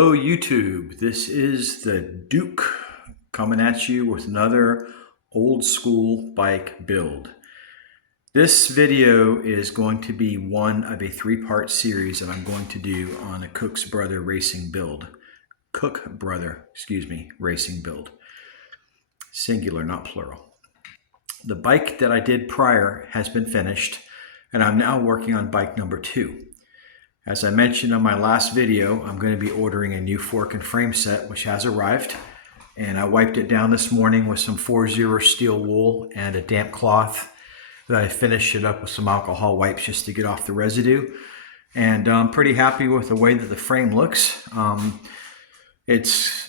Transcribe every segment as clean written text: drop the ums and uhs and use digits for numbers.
Hello YouTube, this is the Duke coming at you with another old school bike build. This video is going to be one of a three-part series that I'm going to do on a Cook Brothers racing build. Racing build. Singular, not plural. The bike that I did prior has been finished and I'm now working on bike number 2. As I mentioned on my last video, I'm going to be ordering a new fork and frame set, which has arrived. And I wiped it down this morning with some 4-0 steel wool and a damp cloth. Then I finished it up with some alcohol wipes just to get off the residue. And I'm pretty happy with the way that the frame looks. It's,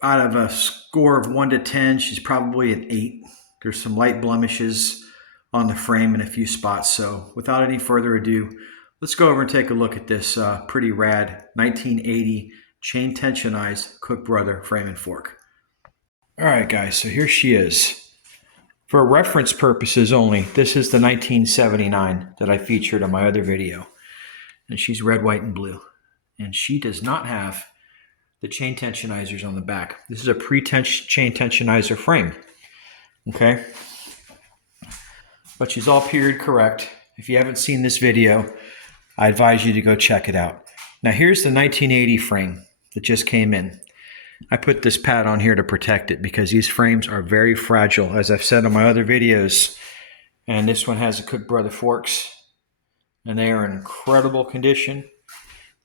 out of a score of 1 to 10, she's probably an 8. There's some light blemishes on the frame in a few spots. So without any further ado, let's go over and take a look at this pretty rad 1980 chain tensionized Cook Brothers frame and fork. All right, guys, so here she is. For reference purposes only, this is the 1979 that I featured on my other video. And she's red, white, and blue. And she does not have the chain tensionizers on the back. This is a pre-chain tensionizer frame, okay? But she's all period correct. If you haven't seen this video, I advise you to go check it out. Now here's the 1980 frame that just came in. I put this pad on here to protect it because these frames are very fragile, as I've said in my other videos. And this one has the Cook Brothers forks, and they are in incredible condition.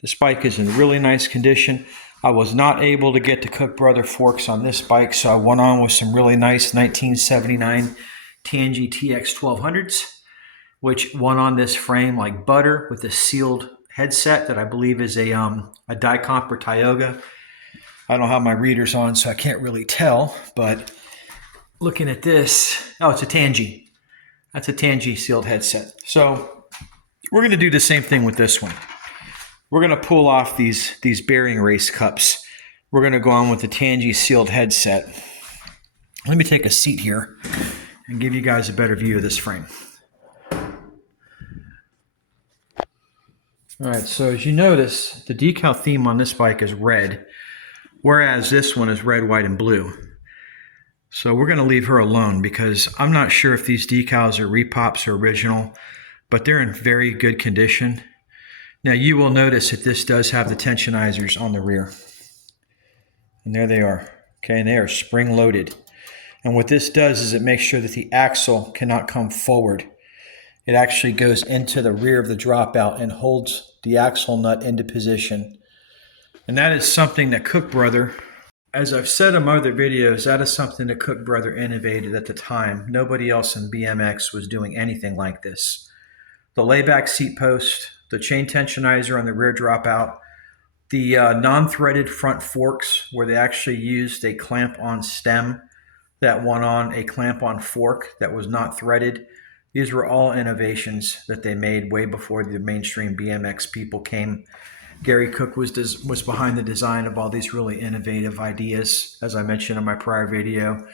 This bike is in really nice condition. I was not able to get the Cook Brothers forks on this bike, so I went on with some really nice 1979 Tangy TX 1200s. which went on this frame like butter with a sealed headset that I believe is a Dicomp or Tioga. I don't have my readers on, so I can't really tell, but looking at this, oh, it's a Tangy. That's a Tangy sealed headset. So we're going to do the same thing with this one. We're going to pull off these bearing race cups. We're going to go on with the Tangy sealed headset. Let me take a seat here and give you guys a better view of this frame. All right, so as you notice, the decal theme on this bike is red, whereas this one is red, white, and blue. So we're going to leave her alone because I'm not sure if these decals are repops or original, but they're in very good condition. Now you will notice that this does have the tensionizers on the rear. And there they are, okay, and they are spring-loaded. And what this does is it makes sure that the axle cannot come forward. It actually goes into the rear of the dropout and holds the axle nut into position. And that is something that Cook Brothers, as I've said in my other videos, that is something that Cook Brothers innovated at the time. Nobody else in BMX was doing anything like this. The layback seat post, the chain tensionizer on the rear dropout, the non-threaded front forks where they actually used a clamp-on stem that went on a clamp-on fork that was not threaded. These were all innovations that they made way before the mainstream BMX people came. Gary Cook was behind the design of all these really innovative ideas. As I mentioned in my prior video,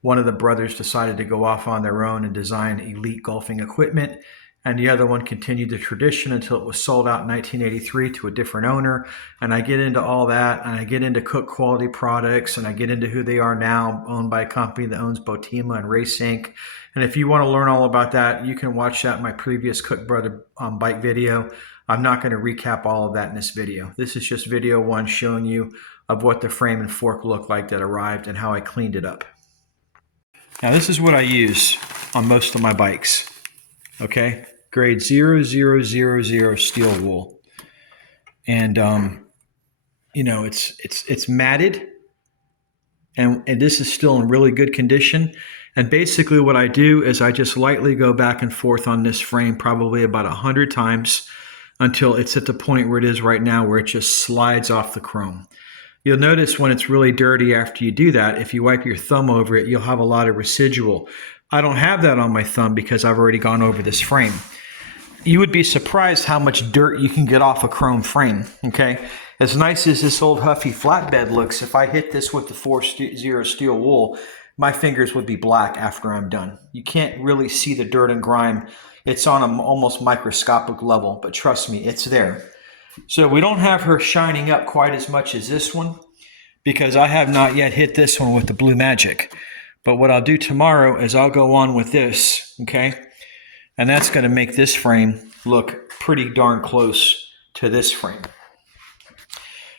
one of the brothers decided to go off on their own and design elite golfing equipment, and the other one continued the tradition until it was sold out in 1983 to a different owner. And I get into all that, and I get into Cook quality products, and I get into who they are now, owned by a company that owns Botima and Race Inc. And if you want to learn all about that, you can watch that in my previous Cook Brothers bike video. I'm not going to recap all of that in this video. This is just video 1 showing you of what the frame and fork looked like that arrived and how I cleaned it up. Now this is what I use on most of my bikes. Okay, grade 0000 steel wool, and it's matted, and this is still in really good condition. And basically what I do is I just lightly go back and forth on this frame probably about 100 times until it's at the point where it is right now, where it just slides off the chrome. You'll notice when it's really dirty after you do that, if you wipe your thumb over it, you'll have a lot of residual. I don't have that on my thumb because I've already gone over this frame. You would be surprised how much dirt you can get off a chrome frame, okay? As nice as this old Huffy flatbed looks, if I hit this with the 4-0 steel wool, my fingers would be black after I'm done. You can't really see the dirt and grime. It's on an almost microscopic level, but trust me, it's there. So we don't have her shining up quite as much as this one because I have not yet hit this one with the Blue Magic. But what I'll do tomorrow is I'll go on with this, okay? And that's going to make this frame look pretty darn close to this frame.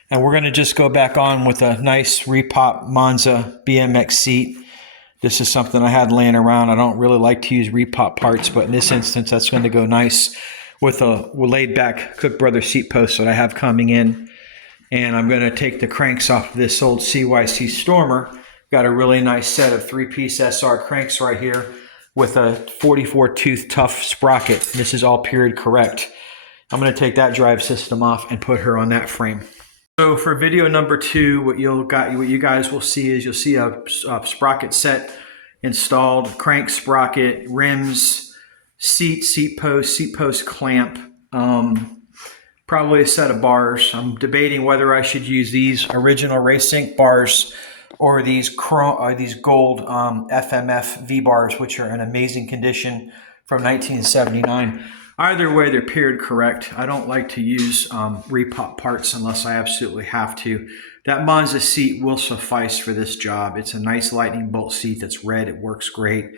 And we're going to just go back on with a nice Repop Monza BMX seat. This is something I had laying around. I don't really like to use Repop parts, but in this instance, that's going to go nice with a laid back Cook Brothers seat post that I have coming in. And I'm going to take the cranks off of this old CYC Stormer. Got a really nice set of 3-piece SR cranks right here with a 44 tooth tough sprocket. This is all period correct. I'm going to take that drive system off and put her on that frame. So for video number 2, what you guys will see is you'll see a sprocket set installed, crank sprocket, rims, seat post clamp, probably a set of bars. I'm debating whether I should use these original Race Inc bars or these gold FMF V bars, which are in amazing condition from 1979. Either way, they're period correct. I don't like to use Repop parts unless I absolutely have to. That Monza seat will suffice for this job. It's a nice lightning bolt seat that's red. It works great.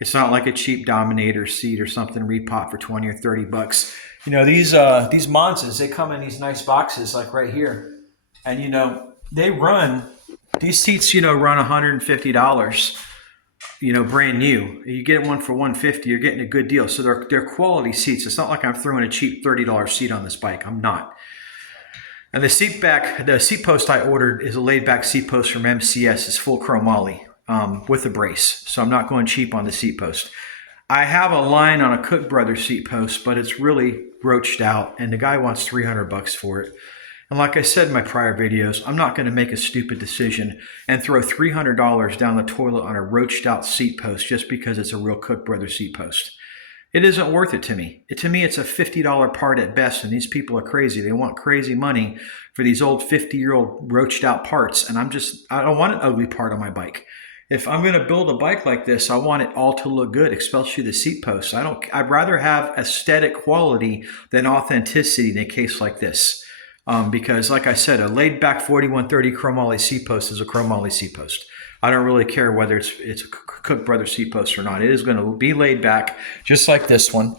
It's not like a cheap Dominator seat or something Repop for 20 or 30 bucks. You know, these Monzas, they come in these nice boxes like right here. And, you know, they run, these seats, you know, run $150. You know, brand new. You get one for $150, you're getting a good deal. So they're quality seats. It's not like I'm throwing a cheap $30 seat on this bike. I'm not. And the seat post I ordered is a laid back seat post from MCS. It's full chromoly with a brace. So I'm not going cheap on the seat post. I have a line on a Cook Brothers seat post, but it's really roached out and the guy wants 300 bucks for it. And like I said in my prior videos, I'm not going to make a stupid decision and throw $300 down the toilet on a roached out seat post just because it's a real Cook Brothers seat post. It isn't worth it to me. To me, it's a $50 part at best, and these people are crazy. They want crazy money for these old 50-year-old roached out parts, and I don't want an ugly part on my bike. If I'm going to build a bike like this, I want it all to look good, especially the seat posts. I'd rather have aesthetic quality than authenticity in a case like this. Because like I said, a laid back 4130 chromoly seat post is a chromoly seat post. I don't really care whether it's a Cook Brothers seat post or not. It is going to be laid back just like this one.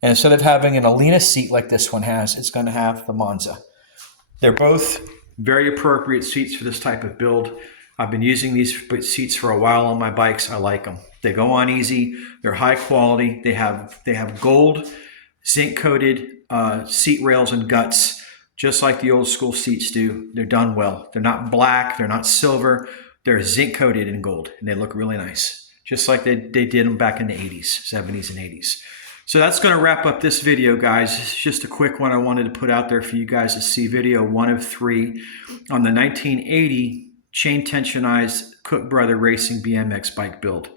And instead of having an Alina seat like this one has, it's going to have the Monza. They're both very appropriate seats for this type of build. I've been using these seats for a while on my bikes. I like them. They go on easy. They're high quality. They have gold zinc coated seat rails and guts, just like the old school seats do. They're done well. They're not black. They're not silver. They're zinc coated in gold, and they look really nice, just like they did them back in the 80s, 70s, and 80s. So that's going to wrap up this video, guys. It's just a quick one I wanted to put out there for you guys to see. Video 1 of 3 on the 1980 chain tensionized Cook Brother Racing BMX bike build.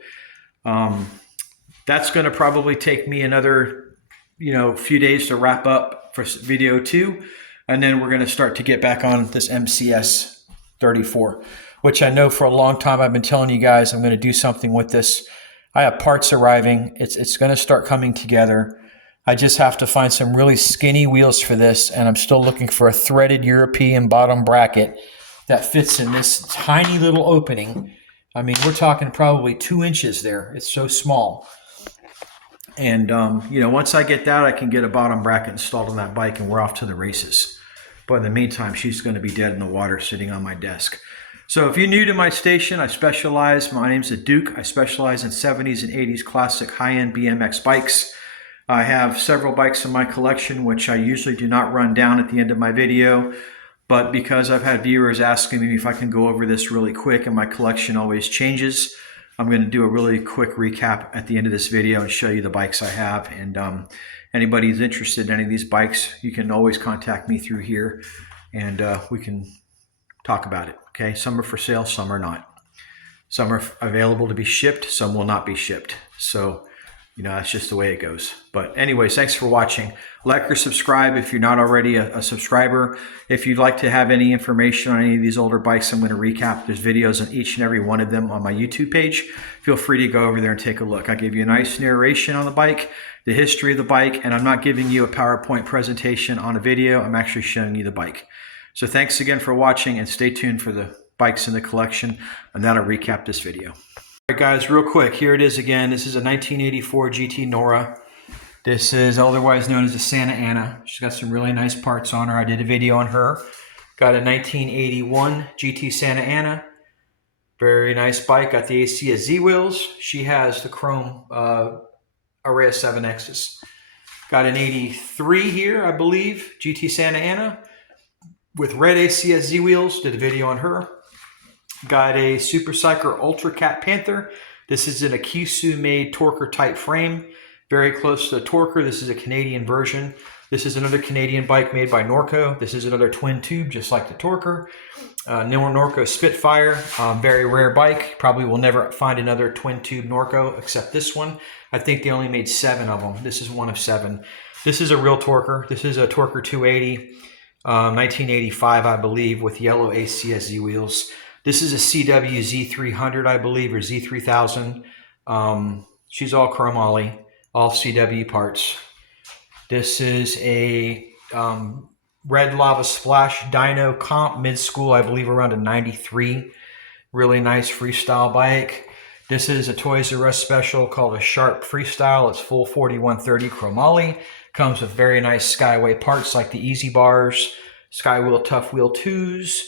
That's going to probably take me another, few days to wrap up for video 2. And then we're going to start to get back on this MCS 34, which I know for a long time I've been telling you guys I'm going to do something with this. I have parts arriving. It's going to start coming together. I just have to find some really skinny wheels for this, and I'm still looking for a threaded European bottom bracket that fits in this tiny little opening. I mean, we're talking probably 2 inches there. It's so small. And, once I get that, I can get a bottom bracket installed on that bike, and we're off to the races. But in the meantime, she's going to be dead in the water sitting on my desk. So if you're new to my station, my name's the Duke. I specialize in 70s and 80s classic high-end BMX bikes. I have several bikes in my collection, which I usually do not run down at the end of my video. But because I've had viewers asking me if I can go over this really quick and my collection always changes, I'm going to do a really quick recap at the end of this video and show you the bikes I have. And anybody who's interested in any of these bikes, you can always contact me through here and we can talk about it. Okay, some are for sale, some are not. Some are available to be shipped, some will not be shipped. So, that's just the way it goes. But anyways, thanks for watching. Like or subscribe if you're not already a subscriber. If you'd like to have any information on any of these older bikes, I'm going to recap. There's videos on each and every one of them on my YouTube page. Feel free to go over there and take a look. I give you a nice narration on the bike. the history of the bike, and I'm not giving you a PowerPoint presentation on a video. I'm actually showing you the bike. So thanks again for watching, and stay tuned for the bikes in the collection, and that'll recap this video. All right, guys, real quick, here it is again. This is a 1984 GT Nora. This is otherwise known as a Santa Ana. She's got some really nice parts on her. I did a video on her. Got a 1981 GT Santa Ana. Very nice bike. Got the ACS Z wheels. She has the chrome Array 7Xs. Got an 83 here, I believe, GT Santa Ana with red ACS Z wheels. Did a video on her. Got a Super Cycler Ultra Cat Panther. This is in a Kisu made Torker type frame. Very close to the Torker. This is a Canadian version. This is another Canadian bike made by Norco. This is another twin tube, just like the Torker. Norco Spitfire, very rare bike. Probably will never find another twin tube Norco except this one. I think they only made 7 of them. This is one of 7. This is a real Torker. This is a Torker 280, 1985, I believe, with yellow ACS Z wheels. This is a CW Z300, I believe, or Z3000. She's all chromoly, all CW parts. This is a Red Lava Splash Dyno Comp mid-school, I believe around a 93. Really nice freestyle bike. This is a Toys R Us special called a Sharp Freestyle. It's full 4130 chromoly. Comes with very nice Skyway parts like the Easy Bars, Skywheel Tough Wheel 2s,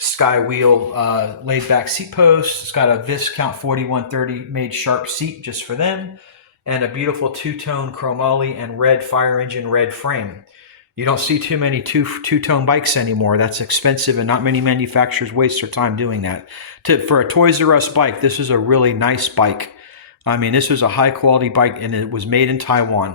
Skywheel laid back seat posts. It's got a Viscount 4130 made Sharp seat just for them, and a beautiful two-tone chromoly and red fire engine red frame. You don't see too many two-tone bikes anymore. That's expensive, and not many manufacturers waste their time doing that. For a Toys R Us bike, this is a really nice bike. I mean, this was a high-quality bike, and it was made in Taiwan.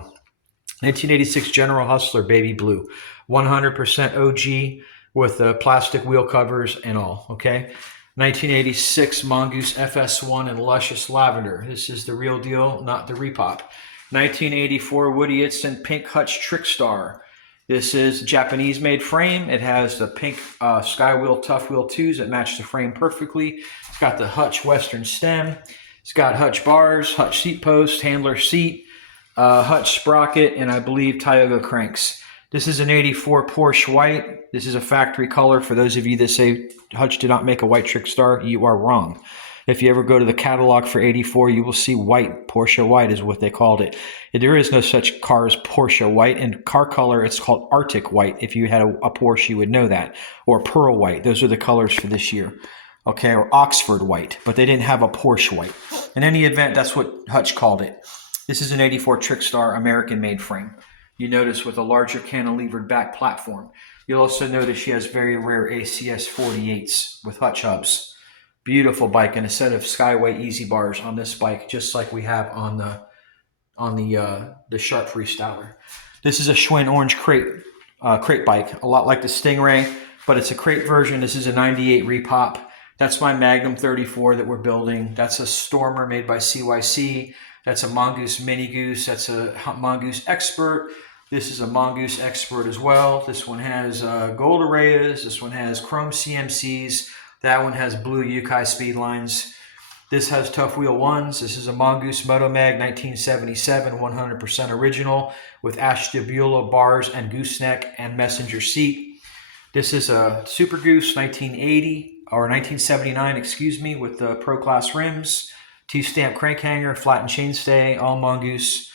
1986 General Hustler Baby Blue. 100% OG with the plastic wheel covers and all, okay? 1986 Mongoose FS1 in Luscious Lavender. This is the real deal, not the repop. 1984 Woody Itzen Pink Hutch Trickstar. This is Japanese-made frame. It has the pink Skywheel Tough Wheel 2s that match the frame perfectly. It's got the Hutch Western stem. It's got Hutch bars, Hutch seat post, handler seat, Hutch sprocket, and I believe Tioga cranks. This is an 84 Porsche White. This is a factory color. For those of you that say Hutch did not make a white Trickstar, you are wrong. If you ever go to the catalog for 84, you will see white. Porsche White is what they called it. There is no such car as Porsche White. In car color, it's called Arctic White. If you had a Porsche, you would know that. Or Pearl White. Those are the colors for this year. Okay, or Oxford White. But they didn't have a Porsche White. In any event, that's what Hutch called it. This is an 84 Trickstar American-made frame. You notice with a larger cantilevered back platform. You'll also notice she has very rare ACS 48s with Hutch hubs. Beautiful bike, and a set of Skyway Easy Bars on this bike, just like we have on the Sharp Freestyler. This is a Schwinn Orange crate bike, a lot like the Stingray, but it's a crate version. This is a 98 repop. That's my Magnum 34 that we're building. That's a Stormer made by CYC. That's a Mongoose Mini Goose. That's a Mongoose Expert. This is a Mongoose Expert as well. This one has gold arrays. This one has chrome CMCs. That one has blue Yukai speed lines. This has Tough Wheel 1s. This is a Mongoose Motomag 1977, 100% original with Ashtabula bars and gooseneck and messenger seat. This is a Super Goose 1980 or 1979, excuse me, with the Pro Class rims, T-stamp crank hanger, flattened chainstay, all Mongoose.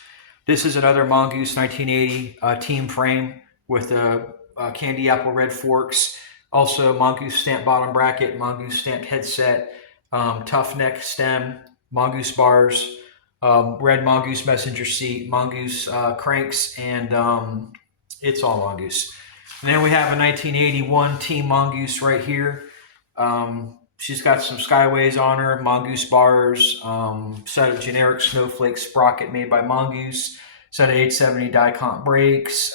This is another Mongoose 1980 team frame with the candy apple red forks. Also, Mongoose stamped bottom bracket, Mongoose stamped headset, tough neck stem, Mongoose bars, red Mongoose messenger seat, Mongoose cranks, and it's all Mongoose. And then we have a 1981 Team Mongoose right here. She's got some Skyways on her, Mongoose bars, set of generic Snowflake sprocket made by Mongoose, set of 870 die comp brakes,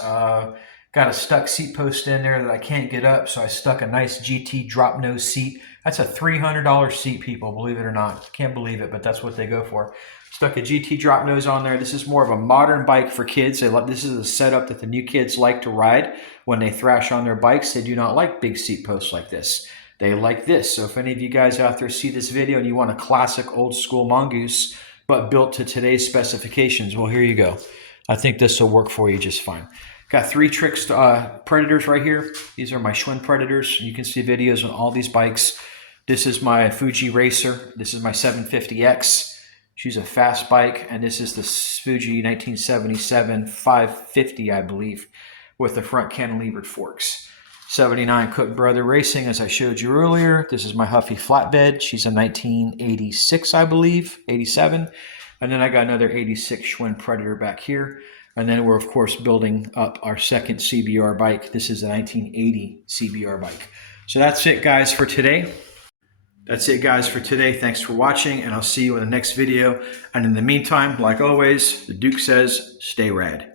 got a stuck seat post in there that I can't get up, so I stuck a nice GT drop nose seat. That's a $300 seat, people, believe it or not. Can't believe it, but that's what they go for. Stuck a GT drop nose on there. This is more of a modern bike for kids. This is a setup that the new kids like to ride when they thrash on their bikes. They do not like big seat posts like this. They like this. So if any of you guys out there see this video and you want a classic old school Mongoose, but built to today's specifications, well, here you go. I think this will work for you just fine. Got 3 Tricks Predators right here. These are my Schwinn Predators. You can see videos on all these bikes. This is my Fuji Racer. This is my 750X. She's a fast bike, and this is the Fuji 1977 550, I believe, with the front cantilevered forks. 79 Cook Brother Racing, as I showed you earlier. This is my Huffy Flatbed. She's a 1986, I believe, 87. And then I got another 86 Schwinn Predator back here. And then we're, of course, building up our second CBR bike. This is a 1980 CBR bike. So that's it, guys, for today. Thanks for watching, and I'll see you in the next video. And in the meantime, like always, the Duke says, stay rad.